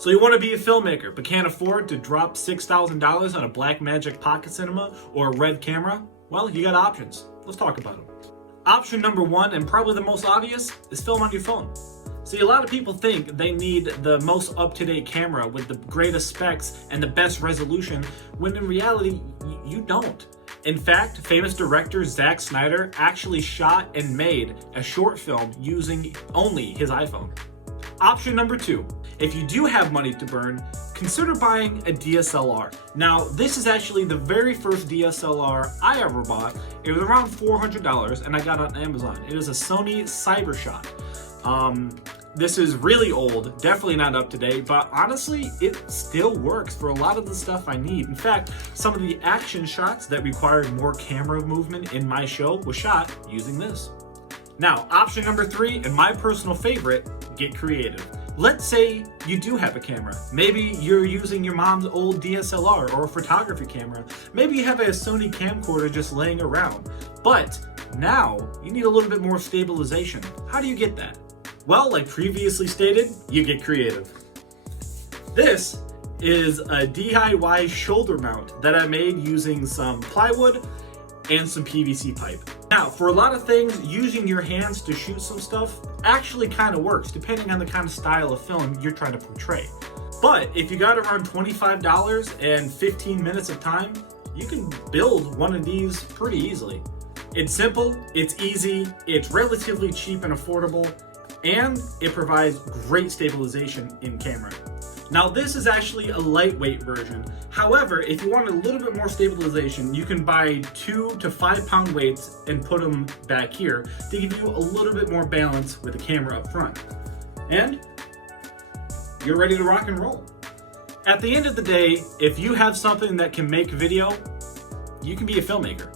So you want to be a filmmaker, but can't afford to drop $6,000 on a Blackmagic Pocket Cinema or a Red camera? Well, you got options. Let's talk about them. Option number one, and probably the most obvious, is film on your phone. See, a lot of people think they need the most up-to-date camera with the greatest specs and the best resolution, when in reality, you don't. In fact, famous director Zack Snyder actually shot and made a short film using only his iPhone. Option number two, if you do have money to burn, consider buying a DSLR. Now, this is actually the very first DSLR I ever bought. It was around $400 and I got it on Amazon. It is a Sony Cybershot. This is really old, definitely not up to date, but honestly, it still works for a lot of the stuff I need. In fact, some of the action shots that required more camera movement in my show was shot using this. Now, option number three, and my personal favorite, get creative. Let's say you do have a camera. Maybe you're using your mom's old DSLR or a photography camera. Maybe you have a Sony camcorder just laying around. But now you need a little bit more stabilization. How do you get that? Well, like previously stated, you get creative. This is a DIY shoulder mount that I made using some plywood and some PVC pipe. Now, for a lot of things, using your hands to shoot some stuff actually kind of works, depending on the kind of style of film you're trying to portray. But if you got around $25 and 15 minutes of time, you can build one of these pretty easily. It's simple, it's easy, it's relatively cheap and affordable, and it provides great stabilization in camera. Now, this is actually a lightweight version. However, if you want a little bit more stabilization, you can buy 2 to 5 pound weights and put them back here to give you a little bit more balance with the camera up front. And you're ready to rock and roll. At the end of the day, if you have something that can make video, you can be a filmmaker.